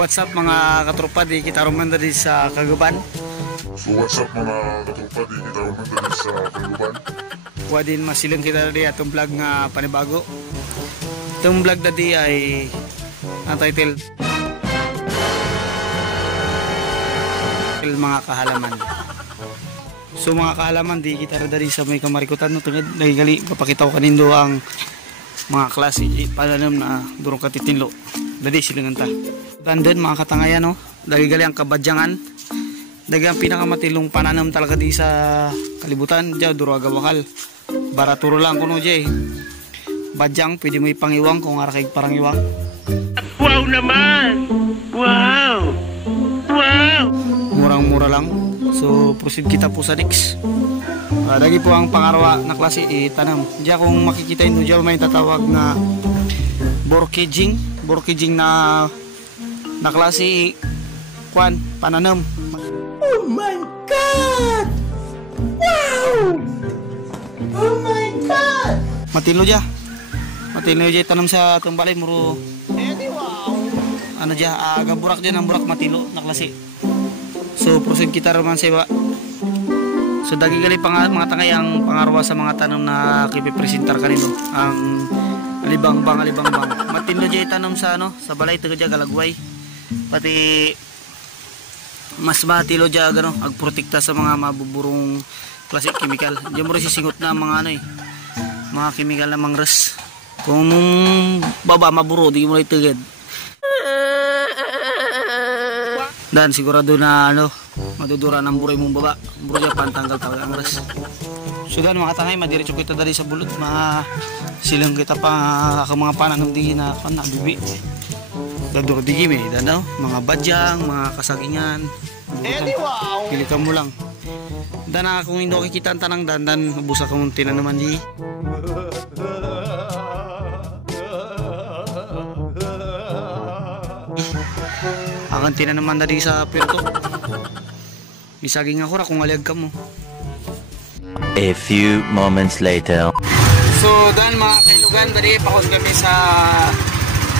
what's up mga katropa, di kita rumanda di sa Kaguban. So what's up mga katropa, di kita rumanda di sa Kaguban. Kuha din masilang kita di atong vlog nga panibago. Itong vlog na di ay ang title mga kahalaman. So mga kahalaman, di kita rin sa may kamarikutan no, tungod nagigali papakita ko kanindo ang mga klase pananam na durong katitinlo. Dadi silingan ta. Dandan mga katangayan no, nagigali ang kabadyangan. Dagi ang pinakamatilong pananam talaga di sa kalibutan. Diya duro agawakal. Baraturo lang kuno jay. Badyang pwede mo ipangiwang kung arakig parangiwang. Wow naman! Wow! Wow! Murang-mura lang. So proceed kita po sa next. Dagi po ang pangarwa na klase itanam. Diya kung makikita nyo diya may tatawag na borkaging. Borkaging na klase kwan pananam. Oh my God! Wow! Oh my God! Matino diya. Matino diya tanam sa atong balay muro. Wow! Ano diya gaburak diya ng burak matilo na klase. So proceed kita raman sa iba. So dagi gali mga tangay ang pangarwa sa mga tanong na kipipresentar kanino ang alibang-bang. Matino diya tanong sa ano sa balay taga diya galagway. Pati mas matilo diya gano agprotekta sa mga mabuburong klase chemical. Diyan mo rin sisingot na mga ano mga chemical na mangres. Kung baba maburo di mo rin tugad. Dan sigurado na ano madudura ng buray mong baba. Buray niya pantanggal talaga ang res. So dan mga tangay madiretso kita dari sa bulot. Silang kita pa mga pananong di na bibi. Daduro di gimi dan mga badyang, mga kasagingan. Wow! Pili ka mo lang. Dan kung hindi kita ang tanang dan mabusa ka mong tinan naman di. Ang tinan naman dali sa pirto. Bisaging ako ra kung alag ka mo. A few moments later. So dan mga kailugan, dali pakon kami sa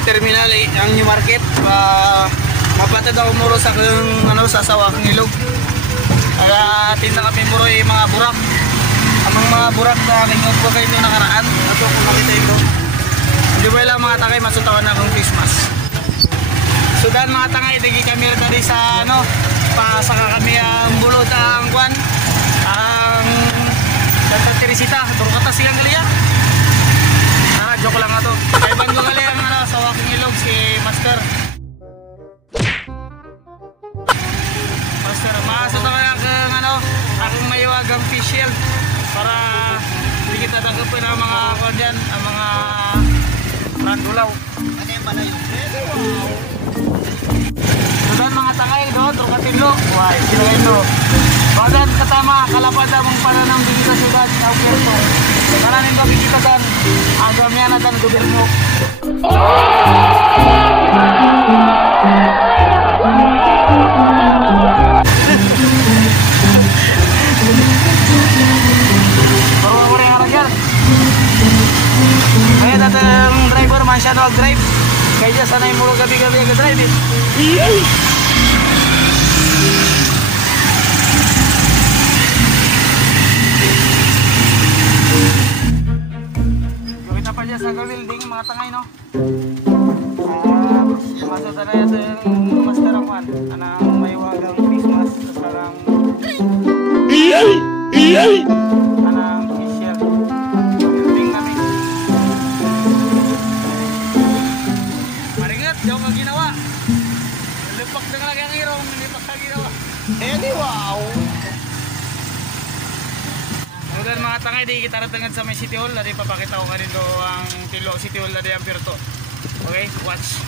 terminal ang New Market. Mapatad ako muro sa sa sawakang ilog. Kaya tinda kami muro mga burak. Amang mga burak na kanyang po kayo nakaraan. Ato kung makita ito. Hindi ba lang mga takay masutawan na akong Christmas. So dan mga tangay, digi kami tadi sa ano, pasaka kami ang bulot ang kwan, ang Santa Teresita, duro kata silang gali joke lang ato. Kay bando gali ang ano, sa Walking Ilog si Master. Master, maasot ako ng ano, akong mayawagang fish shield para hindi kita dagapin ang mga kwan dyan, ang mga brandulaw. Ano yung pala yun? Sudan mga tangay do, trukatinlo. Why, sila ito. Bagan katama, kalapad mong pananam dito sa syudad sa Puerto. Kananin makikita dan, agam niya na dan gobyerno. Baru-baru yang arah yan. Ayan datang driver, masyado mag-drive. Kaya sanay mo gabi-gabiag-drive eh. Kita pa dyan sa building mga tangay no. Masuk na yan sa master ang kwan. Anang may wagang Christmas. Anang official. Building namin. Maringat, diyan ka ginawa. Lipak na lagi ang irong, lipak ka ginawa. Wow! Mudan mga tangay, di kita ratangad sa may City Hall. Dadi papakita ko kanito ang tilo City Hall dadi ang Puerto. Okay, watch.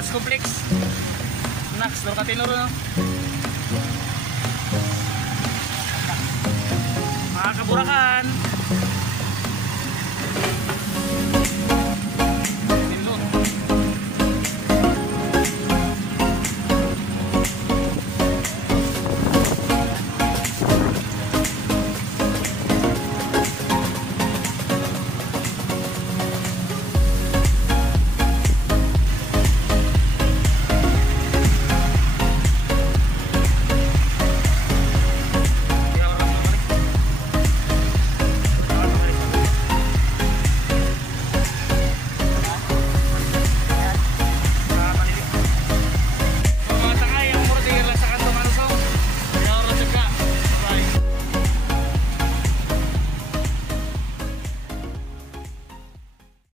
Sports Complex. Nax, doon ka tinuro, no? Mga kaburakan,